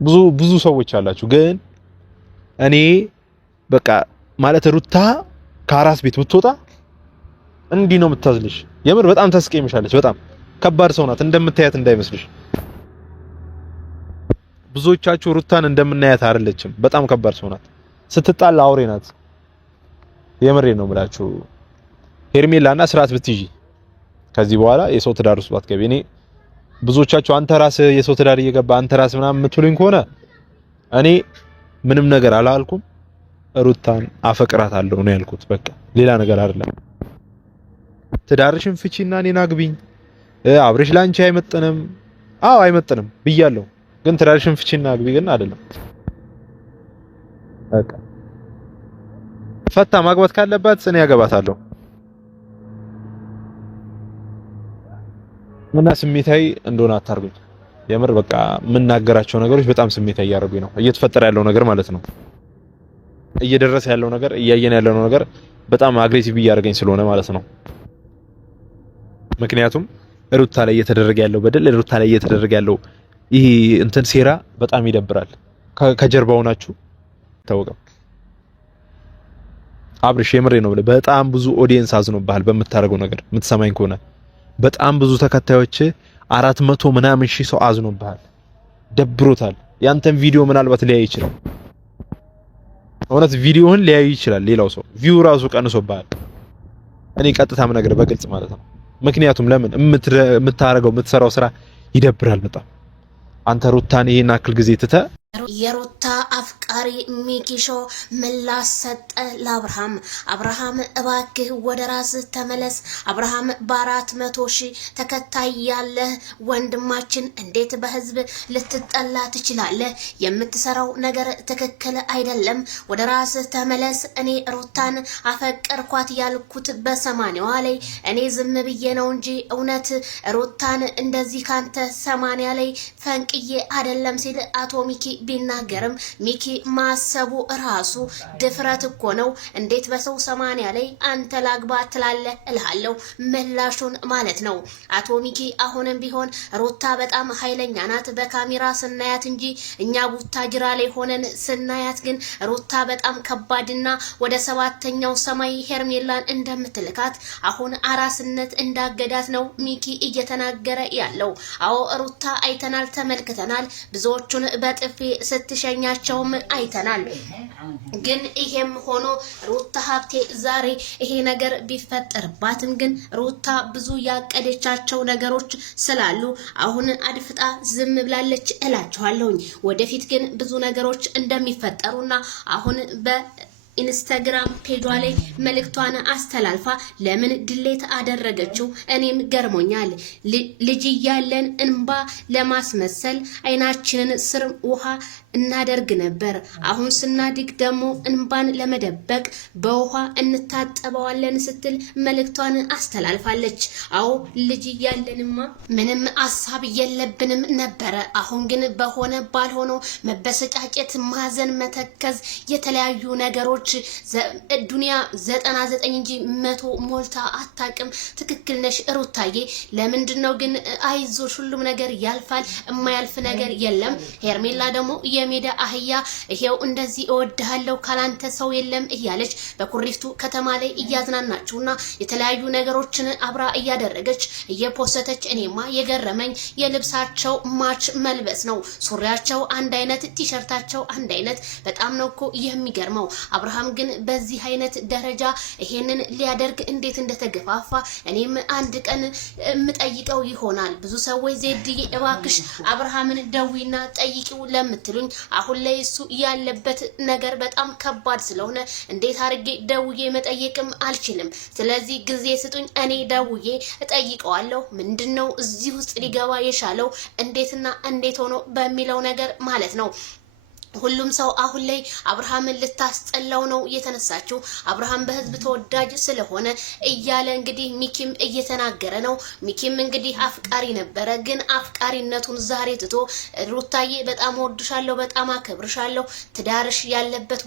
ብዙ ሰዎች አላችሁ ግን እኔ በቃ ማለት ሩታ ከአራስ ቤት ብትወጣ እንዲህ ነው የምታዝልሽ የምር በጣም ታስቀይምሻለች በጣም ከባድ ሰው ናት እንደምታያት እንዳይመስልሽ ብዙዎቻችሁ ሩታን እንደምናያት አይደለችም በጣም ከባድ ሰው ናት ስትጣላ አውሬ ናት የምሬ ነው ብላችሁ ሄርሜላና ስርዓት ብትይጂ ከዚህ በኋላ የሰው ትዳር ውስጥ ባትገቢ እኔ ብዙዎቻችሁ አንተ ራስ የሰው ትዳር እየገባ አንተ ራስ ምናምን የምትሉኝ ከሆነ እኔ ምንም ነገር አላልኩም ሩታን አፈቅራታለሁ ነው ያልኩት በቃ ሌላ ነገር አይደለም ትዳርሽን ፍቺና እኔን አግቢኝ አብርሽ ላንቺ አይመጥንም አዎ አይመጥንም ብያለሁ ግን ትዳርሽን ፍቺና አግቢ ግን አይደለም በቃ ፈታ ማግባት ካለባት እኔ ያገባታለሁ እና ስሜታዊ እንደሆነ አታርጉኝ የምር በቃ የምናገራቸው ነገሮች በጣም ስሜታዊ ያደርጉኝ ነው እየተፈጠረ ያለው ነገር ማለት ነው እየደረሰ ያለው ነገር እያየን ያለው ነገር በጣም አግሬሲቭ እያደረገኝ ስለሆነ ማለት ነው ምክንያቱም ሩታ ላይ እየተደረገ ያለው በደል ሩታ ላይ እየተደረገ ያለው ይሄ እንትን ሴራ በጣም ይደብራል ከጀርባው ናችሁ ታወቀው አብርሽ የምሬ ነው በጣም ብዙ ኦዲየንስ አዝኖብሃል በመታረገው ነገር የምትሰማኝ ከሆነ በጣም ብዙ ተከታዮች 400 ምናምን ሺህ ሰው አዝኖብሃል ደብሮታል ያንተን ቪዲዮ ምናልባት ሊያይ ይችላል እውነት ቪዲዮህን ሊያይ ይችላል ሌላው ሰው ቪው ራሱ ቀንሶብሃል እኔ ቀጥታም ነገር በግልጽ ማለት ነው ምክንያቱም ለምን የምታረገው የምትሰራው ስራ ይደብራል በጣም አንተ ሩታን ይሄን አክል ጊዜ ትተ የሩታ አፍቃሪ ሚኪሾ ምላሽ ሰጠ ለአብርሃም አብርሃም እባክህ ወደ ራስህ ተመለስ አብርሃም በ400,000 ተከታይ ያለ ወንድማችን እንዴት በህዝብ ልትጠላ ትችላለህ የምትሰራው ነገር ትክክል አይደለም ወደ ራስህ ተመለስ እኔ ሩታን አፈቀርኳት ያልኩት በ80ዋ ላይ እኔ ዝም ብዬ ነው እንጂ እውነት ሩታን እንደዚህ ካንተ 80 ላይ ፈንቅዬ አይደለም ሲል አቶ ሚኪ ቢናገርም ሚኪ ማሰቡ ራሱ ድፍረት እኮ ነው እንዴት በሰው 80 ላይ አንተ ላግባ ትላለህ እልሃለሁ ምላሹን ማለት ነው አቶ ሚኪ አሁንም ቢሆን ሩታ በጣም ኃይለኛ ናት በካሜራ ስናያት እንጂ እኛ ቡታጅራ ላይ ሆነን ስናያት ግን ሩታ በጣም ከባድና ወደ 7ኛው ሰማይ ሄርሜላን እንደምትልካት አሁን አራስነት እንዳገዳት ነው ሚኪ እየተናገረ ያለው አዎ ሩታ አይተናል ተመልክተናል ብዙዎቹን በጥፊ ስትሸኛቸውም አይተናል ግን ይሄም ሆኖ ሩታ ሀብቴ ዛሬ ይሄ ነገር ቢፈጠርባትም ግን ሩታ ብዙ ያቀደቻቸው ነገሮች ስላሉ አሁን አድፍጣ ዝም ብላለች እላችኋለሁኝ ወደፊት ግን ብዙ ነገሮች እንደሚፈጠሩና አሁን ኢንስታግራም ፔጇ ላይ መልእክቷን አስተላልፋ ለምን ድሌት አደረገችው እኔም ገርሞኛል ልጅ ያለን እንባ ለማስመሰል አይናችንን ስር ውሃ እናደርግ ነበር አሁን ስናድግ ደግሞ እንባን ለመደበቅ በውሃ እንታጠበዋለን ስትል መልእክቷን አስተላልፋለች አዎ ልጅ ያለንማ ምንም ሐሳብ የለብንም ነበር አሁን ግን በሆነ ባልሆነው መበሰጫጨት ማዘን መተከዝ የተለያዩ ነገሮች ዱንያ 99 እንጂ 100 ሞልታ አታቅም ትክክል ነሽ ሩታዬ ለምንድነው ግን አይዞሽ ሁሉም ነገር ያልፋል የማያልፍ ነገር የለም ሄርሜላ ደግሞ የሜዳ አህያ ይሄው እንደዚህ እወድሃለሁ ካላንተ ሰው የለም እያለች በኩሪፍቱ ከተማ ላይ እያዝናናችውና የተለያዩ ነገሮችን አብራ እያደረገች እየፖስተች እኔማ የገረመኝ የልብሳቸው ማች መልበስ ነው ሱሪያቸው አንድ አይነት ቲሸርታቸው አንድ አይነት በጣም ነው እኮ የሚገርመው አብርሃም ግን በዚህ አይነት ደረጃ ይሄንን ሊያደርግ እንዴት እንደተገፋፋ እኔም አንድ ቀን ምጠይቀው ይሆናል ብዙ ሰዎች ዜድዬ እባክሽ አብርሃምን ደዊና ጠይቂው ለምትሉኝ አሁን ላይ እሱ ያለበት ነገር በጣም ከባድ ስለሆነ እንዴት አርጌ ደውዬ መጠየቅም አልችልም ስለዚህ ጊዜ ስጡኝ እኔ ደውዬ እጠይቀዋለሁ ምንድነው እዚህ ውስጥ ሊገባ የቻለው እንዴትና እንዴት ሆኖ በሚለው ነገር ማለት ነው ሁሉም ሰው አሁን ላይ አብርሃምን ልታስጠላው ነው የተነሳችው። አብርሃም በህዝብ ተወዳጅ ስለሆነ እያለ እንግዲህ ሚኪም እየተናገረ ነው። ሚኪም እንግዲህ አፍቃሪ ነበረ፣ ግን አፍቃሪነቱን ዛሬ ትቶ ሩታዬ በጣም ወድሻለሁ፣ በጣም አከብርሻለሁ፣ ትዳርሽ ያለበት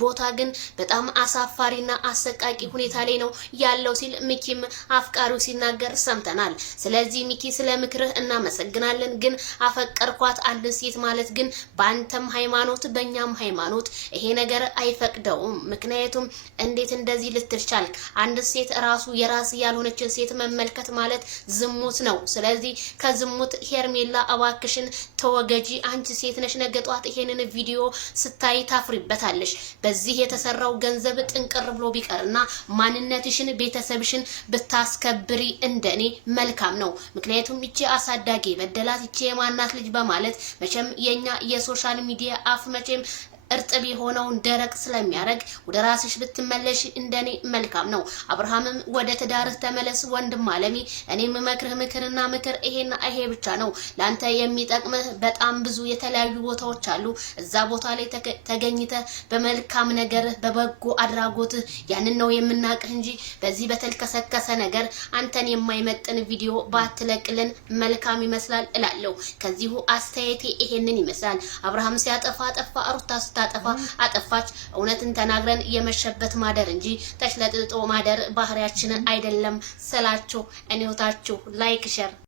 ቦታ ግን በጣም አሳፋሪና አሰቃቂ ሁኔታ ላይ ነው ያለው ሲል ሚኪም አፍቃሪው ሲናገር ሰምተናል። ስለዚህ ሚኪ ስለ ምክርህ እናመሰግናለን፣ ግን አፈቀርኳት አንድ ሴት ማለት ግን በአንተም ሃይማኖት በእኛም ሃይማኖት ይሄ ነገር አይፈቅደውም። ምክንያቱም እንዴት እንደዚህ ልትቻል? አንድ ሴት ራሱ የራስ ያልሆነችን ሴት መመልከት ማለት ዝሙት ነው። ስለዚህ ከዝሙት ሄርሜላ እባክሽን ተወገጂ። አንቺ ሴት ነሽ፣ ነገ ጧት ይሄንን ቪዲዮ ስታይ ታፍሪበታለሽ። በዚህ የተሰራው ገንዘብ ጥንቅር ብሎ ቢቀርና ማንነትሽን ቤተሰብሽን ብታስከብሪ እንደኔ መልካም ነው። ምክንያቱም ይቺ አሳዳጊ በደላት ይቺ የማናት ልጅ በማለት መቼም የኛ የሶሻል ሚዲያ አፍ መቼም እርጥብ የሆነውን ደረቅ ስለሚያደርግ ወደ ራስሽ ብትመለሽ እንደኔ መልካም ነው። አብርሃምም ወደ ትዳርህ ተመለስ ወንድም አለሚ። እኔም መክርህ ምክርና ምክር ይሄና ይሄ ብቻ ነው። ላንተ የሚጠቅምህ በጣም ብዙ የተለያዩ ቦታዎች አሉ። እዛ ቦታ ላይ ተገኝተህ በመልካም ነገርህ በበጎ አድራጎትህ ያንን ነው የምናቅህ እንጂ በዚህ በተልከሰከሰ ነገር አንተን የማይመጥን ቪዲዮ ባትለቅልን መልካም ይመስላል እላለሁ። ከዚሁ አስተያየቴ ይሄንን ይመስላል። አብርሃም ሲያጠፋ አጠፋ፣ ሩታ ስታጠፋ አጠፋች። እውነትን ተናግረን የመሸበት ማደር እንጂ ተሽለጥጦ ማደር ባህሪያችን አይደለም ስላችሁ እኔውታችሁ ላይክ ሸር